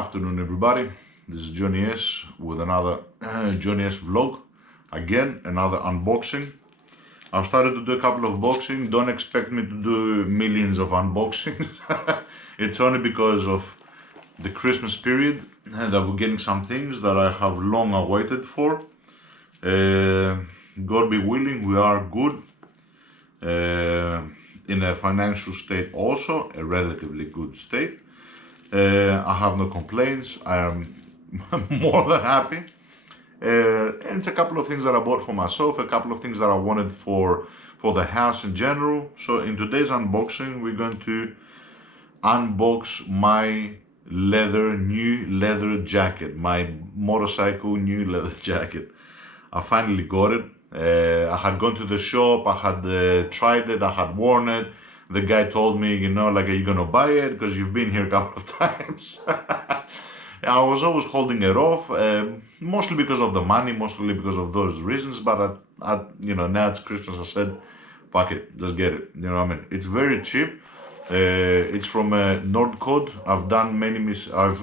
afternoon, everybody. This is Johnny S with another Johnny S vlog. Again, another unboxing. I've started to do a couple of unboxings. Don't expect me to do millions of unboxings. It's only because of the Christmas period and that we're getting some things that I have long awaited for. God be willing, we are good. In a financial state also, a relatively good state. I have no complaints. I am more than happy. And it's a couple of things that I bought for myself, a couple of things that I wanted for the house in general. So in today's unboxing, we're going to unbox my new leather jacket, my motorcycle new leather jacket. I finally got it. I had gone to the shop, I had tried it, I had worn it. The guy told me, are you gonna buy it because you've been here a couple of times. I was always holding it off, mostly because of the money, mostly because of those reasons. But now it's Christmas. I said, fuck it, just get it. It's very cheap. It's from Nordcode. I've done many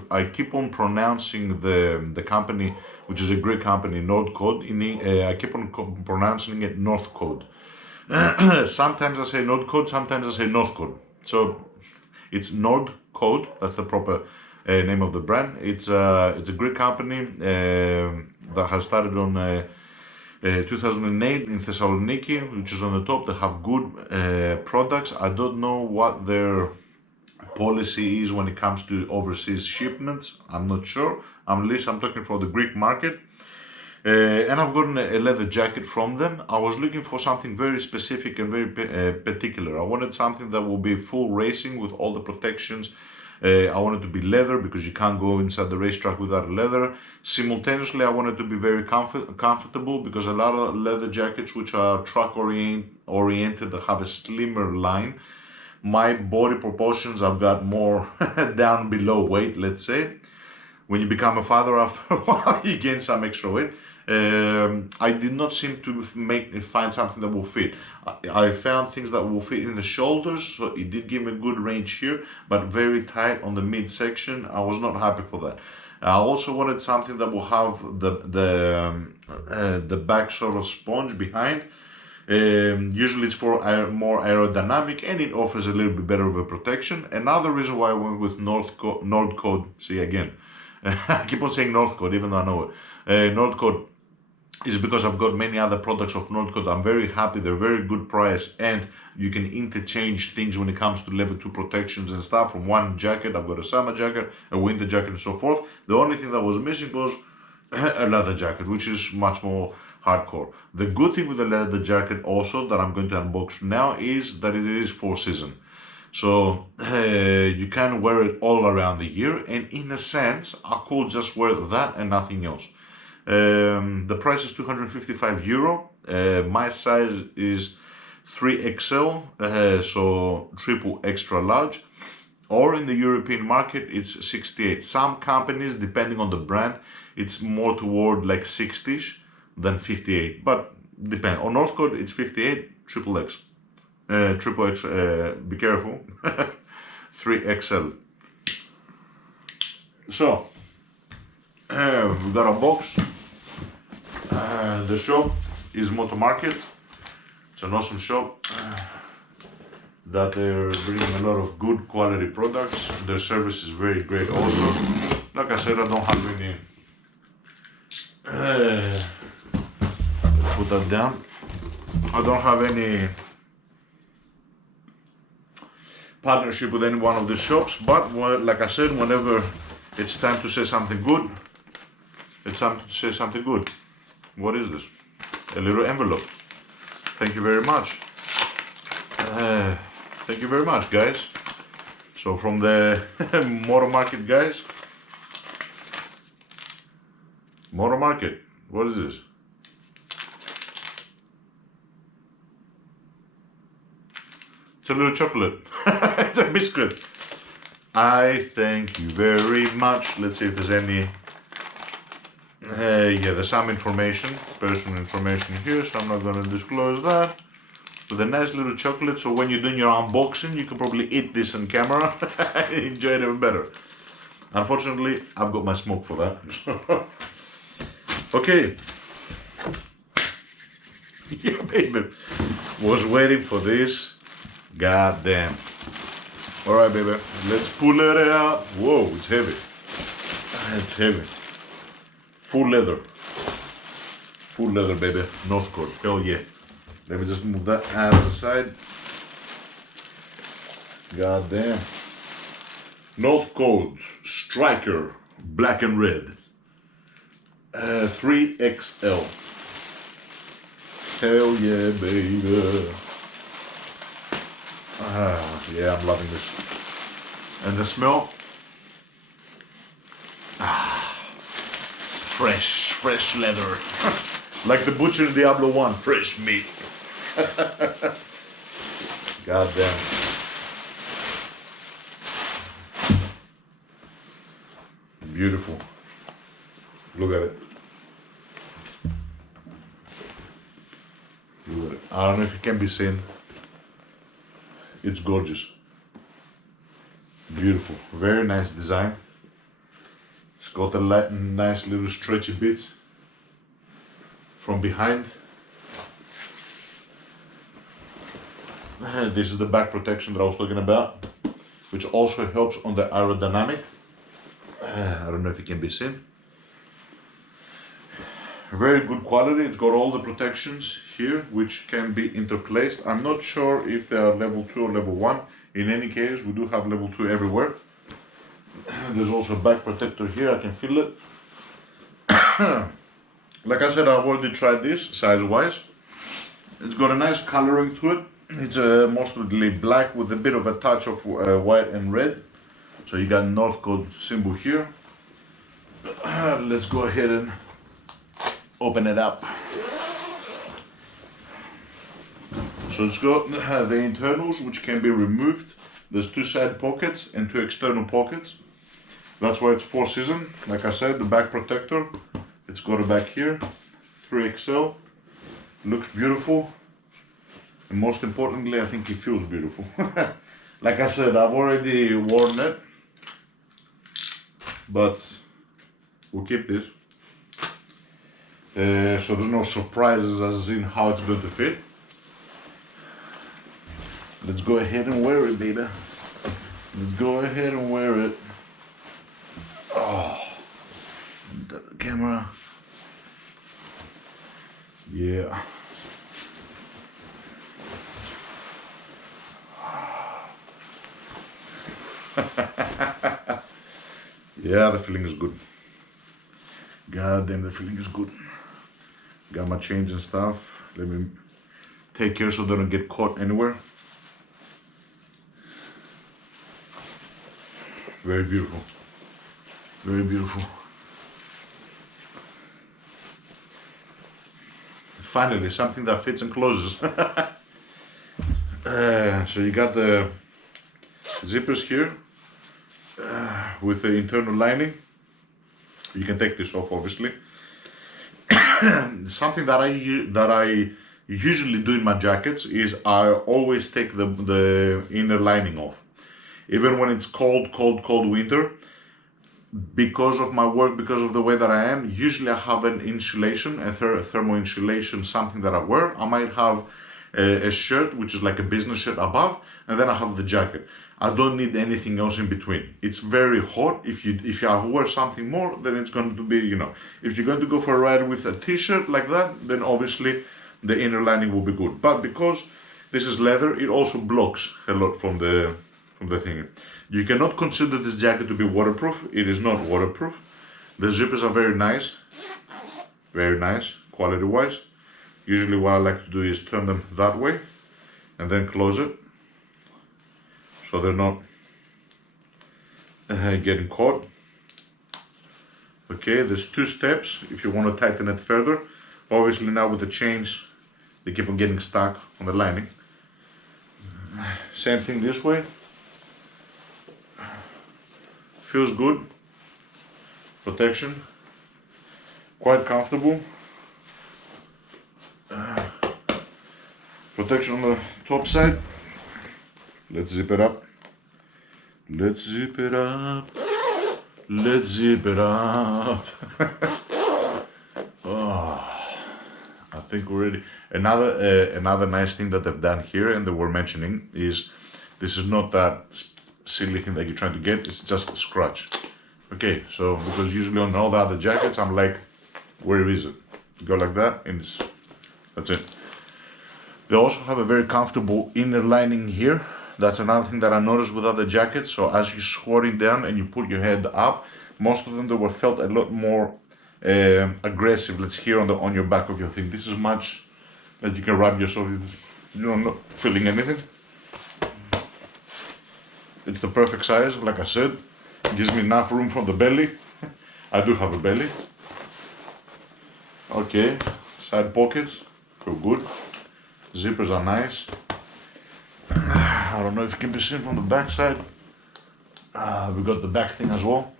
I keep on pronouncing the company, which is a Greek company, Nordcode. I keep on pronouncing it Northcode. Sometimes I say Nordcode, sometimes I say Northcode. So it's Nordcode. That's the proper name of the brand. It's a Greek company that has started on 2008 in Thessaloniki, which is on the top. They have good products. I don't know what their policy is when it comes to overseas shipments. I'm not sure. At least I'm talking for the Greek market. And I've gotten a leather jacket from them. I was looking for something very specific and very particular. I wanted something that will be full racing with all the protections. I wanted to be leather because you can't go inside the racetrack without leather. Simultaneously, I wanted to be very comfortable because a lot of leather jackets which are track oriented that have a slimmer line. My body proportions, I've got more down below weight, let's say. When you become a father, after a while, you gain some extra weight. I did not seem to find something that will fit. I found things that will fit in the shoulders, so it did give me a good range here, but very tight on the midsection. I was not happy for that. I also wanted something that will have the back sort of sponge behind. Usually it's for more aerodynamic, and it offers a little bit better of a protection. Another reason why I went with Nordcode, see again, I keep on saying Northcode even though I know it. Nordcode is because I've got many other products of Nordcode. I'm very happy, they're very good price, and you can interchange things when it comes to level 2 protections and stuff. From one jacket, I've got a summer jacket, a winter jacket, and so forth. The only thing that was missing was a leather jacket, which is much more hardcore. The good thing with the leather jacket also that I'm going to unbox now is that it is 4-season. So you can wear it all around the year, and in a sense I could just wear that and nothing else. The price is €255. My size is 3XL, so triple extra large, or in the European market it's 68. Some companies, depending on the brand, it's more toward like 60s than 58, but depend. On Northcode it's 58, triple X. Triple X, be careful, 3XL. So, we got a box. The shop is Moto Market. It's an awesome shop that they're bringing a lot of good quality products. Their service is very great also. Like I said, I don't have any, put that down. I don't have any partnership with any one of the shops, but like I said, whenever it's time to say something good, it's time to say something good. What is this? A little envelope. Thank you very much. Thank you very much, guys. So from the Motor Market guys. Motor Market, what is this? It's a little chocolate. It's a biscuit. I thank you very much. Let's see if there's any. Yeah, there's some information, personal information here, so I'm not going to disclose that. With a nice little chocolate, so when you're doing your unboxing, you can probably eat this on camera. Enjoy it even better. Unfortunately, I've got my smoke for that. Okay. Yeah, baby. Was waiting for this. God damn. Alright, baby. Let's pull it out. Whoa, it's heavy. It's heavy. Full leather. Full leather, baby. Nordcode. Hell yeah. Let me just move that out of the side. God damn. Nordcode Striker. Black and red. 3XL. Hell yeah, baby. Yeah, I'm loving this. And the smell? Fresh leather. Like the butcher in Diablo 1, fresh meat. God damn. Beautiful. Look at it. Look at it. I don't know if it can be seen. It's gorgeous. Beautiful. Very nice design. It's got a nice little stretchy bits from behind. This is the back protection that I was talking about, which also helps on the aerodynamic. I don't know if it can be seen. Very good quality. It's got all the protections here, which can be interplaced. I'm not sure if they are level 2 or level 1. In any case, we do have level 2 everywhere. There's also a back protector here. I can feel it. Like I said, I've already tried this size-wise. It's got a nice coloring to it. It's mostly black with a bit of a touch of white and red. So you got Nordcode symbol here. Let's go ahead and open it up. So it's got the internals, which can be removed. There's 2 side pockets and 2 external pockets. That's why it's 4-season. Like I said, the back protector, it's got it back here. 3XL. Looks beautiful. And most importantly, I think it feels beautiful. Like I said, I've already worn it. But we'll keep this. So there's no surprises as in how it's going to fit. Let's go ahead and wear it, baby. Let's go ahead and wear it. Oh, the camera. Yeah. Yeah, the feeling is good. God damn, the feeling is good. Got my chains and stuff. Let me take care so they don't get caught anywhere. Very beautiful. Very beautiful. Finally, something that fits and closes. So you got the zippers here with the internal lining. You can take this off, obviously. Something that I usually do in my jackets is I always take the inner lining off, even when it's cold winter. Because of my work, because of the way that I am, usually I have an insulation, a thermal insulation, something that I wear. I might have a shirt, which is like a business shirt above, and then I have the jacket. I don't need anything else in between. It's very hot. If you wear something more, then it's going to be, you know, if you're going to go for a ride with a t-shirt like that, then obviously the inner lining will be good. But because this is leather, it also blocks a lot from the thing. You cannot consider this jacket to be waterproof. It is not waterproof. The zippers are very nice, quality-wise. Usually what I like to do is turn them that way and then close it, so they're not getting caught. Okay, there's 2 steps if you want to tighten it further. Obviously now with the chains, they keep on getting stuck on the lining. Same thing this way. Feels good. Protection. Quite comfortable. Protection on the top side. Let's zip it up. Let's zip it up. Let's zip it up. Oh, I think we're ready. Another nice thing that they've done here and they were mentioning is this is not that silly thing that you're trying to get, it's just a scratch. Okay, so because usually on all the other jackets I'm like, where is it? Go like that and that's it. They also have a very comfortable inner lining here. That's another thing that I noticed with other jackets. So as you're squatting down and you put your head up, most of them they were felt a lot more aggressive. Let's hear on your back of your thing. This is much that you can rub yourself. You're not feeling anything. It's the perfect size, like I said. It gives me enough room for the belly. I do have a belly. Okay, side pockets, feel good. Zippers are nice. I don't know if it can be seen from the back side. We got the back thing as well.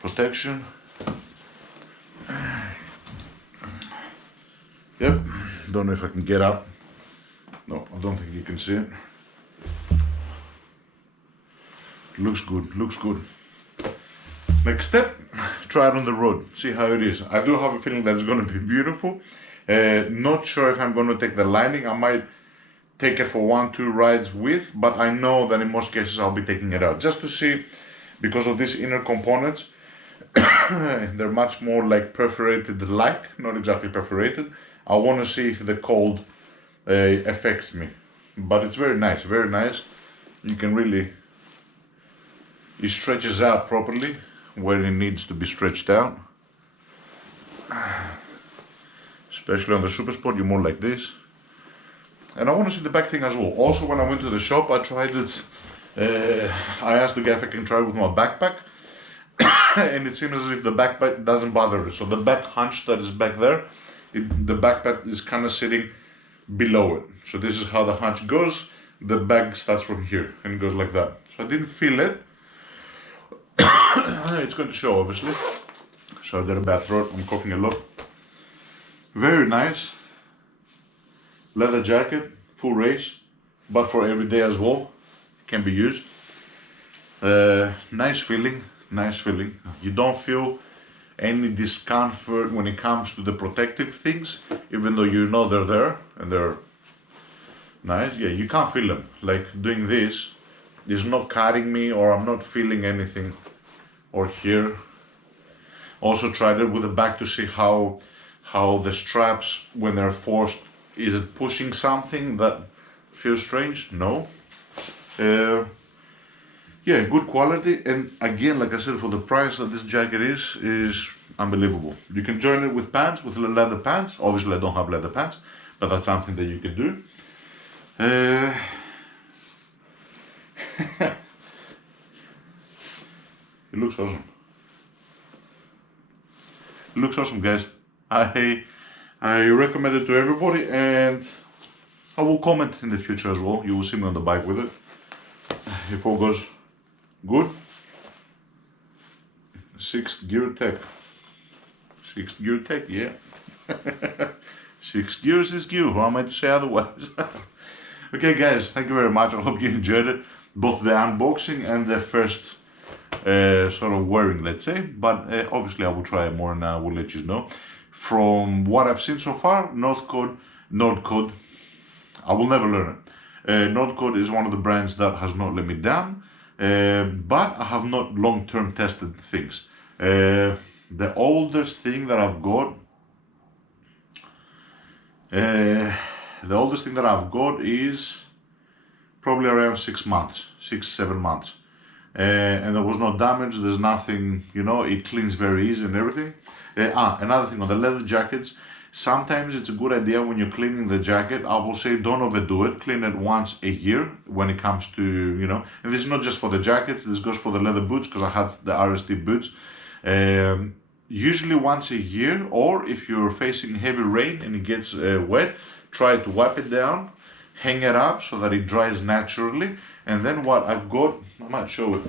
Protection. Yep, don't know if I can get up. No, I don't think you can see it. Looks good, looks good. Next step, try it on the road, see how it is. I do have a feeling that it's going to be beautiful. Not sure if I'm going to take the lining. I might take it for 1-2 rides with, but I know that in most cases I'll be taking it out just to see, because of these inner components. They're much more like perforated, like not exactly perforated. I want to see if the cold affects me, but it's very nice, very nice. You can really, it stretches out properly where it needs to be stretched out, especially on the Super Sport. You're more like this. And I want to see the back thing as well. Also, when I went to the shop, I tried it. I asked the guy if I can try it with my backpack, and it seems as if the backpack doesn't bother it. So the back hunch that is back there, the backpack is kind of sitting below it. So this is how the hunch goes. The bag starts from here and goes like that. So I didn't feel it. It's going to show, obviously. So I got a bad throat. I'm coughing a lot. Very nice. Leather jacket, full race, but for every day as well, can be used. Nice feeling, nice feeling. You don't feel any discomfort when it comes to the protective things, even though you know they're there and they're nice. Yeah, you can't feel them. Like doing this is not cutting me, or I'm not feeling anything, or here. Also tried it with the back to see how the straps, when they're forced, is it pushing something that feels strange? No. Yeah, good quality, and again, like I said, for the price that this jacket is unbelievable. You can join it with pants, with leather pants. Obviously, I don't have leather pants, but that's something that you can do. It looks awesome. It looks awesome, guys. I recommend it to everybody, and I will comment in the future as well. You will see me on the bike with it. If all goes good. 6th gear tech. 6th gear tech, yeah. 6 gears is you. Who am I to say otherwise? Okay, guys, thank you very much. I hope you enjoyed it. Both the unboxing and the first sort of wearing, let's say. But obviously, I will try more and I will let you know. From what I've seen so far, Nordcode, I will never learn it. Nordcode is one of the brands that has not let me down, but I have not long-term tested things. The oldest thing that I've got, is probably around 6 months, 6-7 months. And there was no damage, there's nothing, you know, it cleans very easy and everything. Another thing on the leather jackets, sometimes it's a good idea when you're cleaning the jacket, I will say don't overdo it, clean it once a year when it comes to, you know, and this is not just for the jackets, this goes for the leather boots, because I had the RST boots. Usually once a year, or if you're facing heavy rain and it gets wet, try to wipe it down, hang it up so that it dries naturally. And then what I've got, I might show it.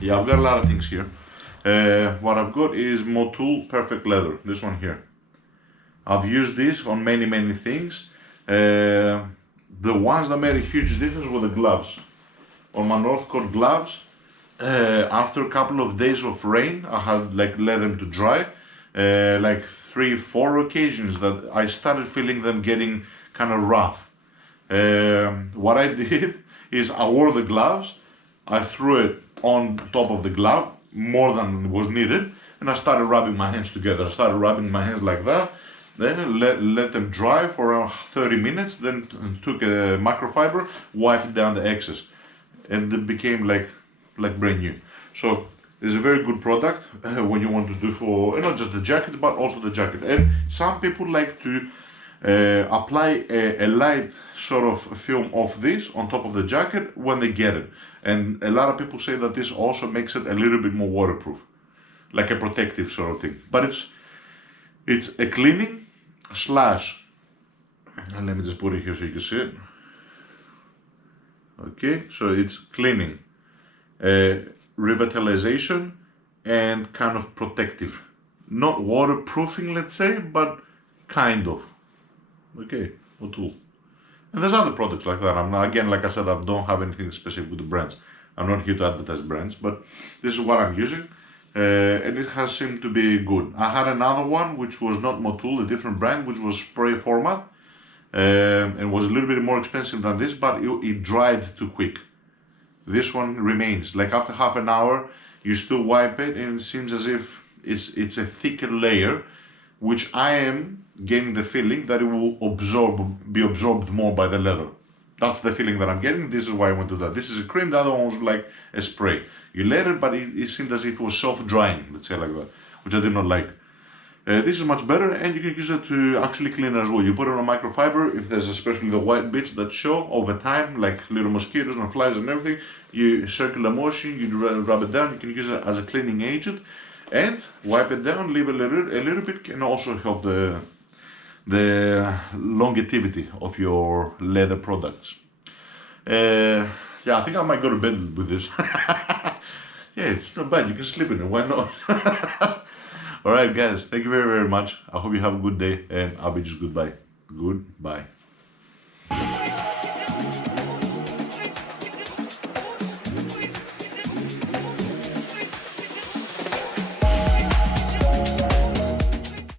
Yeah, I've got a lot of things here. What I've got is Motul Perfect Leather, this one here. I've used this on many things. The ones that made a huge difference were the gloves. On my Nordcode gloves, After a couple of days of rain, I had like let them to dry. Like 3-4 occasions that I started feeling them getting kind of rough. What I did is I wore the gloves, I threw it on top of the glove more than was needed, and I started rubbing my hands together. I started rubbing my hands like that, then let them dry for around 30 minutes, then took a microfiber, wiped down the excess, and it became like brand new. So it's a very good product when you want to do for not just the jacket but also the jacket. And some people like to apply a light sort of film of this on top of the jacket when they get it. And a lot of people say that this also makes it a little bit more waterproof, like a protective sort of thing. But it's a cleaning slash, and let me just put it here so you can see it. Okay, so it's cleaning, revitalization, and kind of protective. Not waterproofing, let's say, but kind of. Okay, or two. And there's other products like that. I'm not, again, like I said, I don't have anything specific with the brands. I'm not here to advertise brands, but this is what I'm using, and it has seemed to be good. I had another one which was not Motul, a different brand, which was spray format, and was a little bit more expensive than this, but it dried too quick. This one remains. Like after half an hour, you still wipe it, and it seems as if it's a thicker layer, which I am getting the feeling that it will be absorbed more by the leather. That's the feeling that I'm getting. This is why I went to that. This is a cream, the other one was like a spray. You let it, but it seemed as if it was self-drying, let's say like that, which I did not like. This is much better, and you can use it to actually clean as well. You put it on microfiber, if there's especially the white bits that show over time, like little mosquitoes and flies and everything, you circular motion, you rub it down, you can use it as a cleaning agent, and wipe it down, leave it a little bit, can also help the longevity of your leather products. Yeah, I think I might go to bed with this. Yeah, it's not bad, you can sleep in it, why not? Alright guys, thank you very much. I hope you have a good day, and I'll be just goodbye. Goodbye.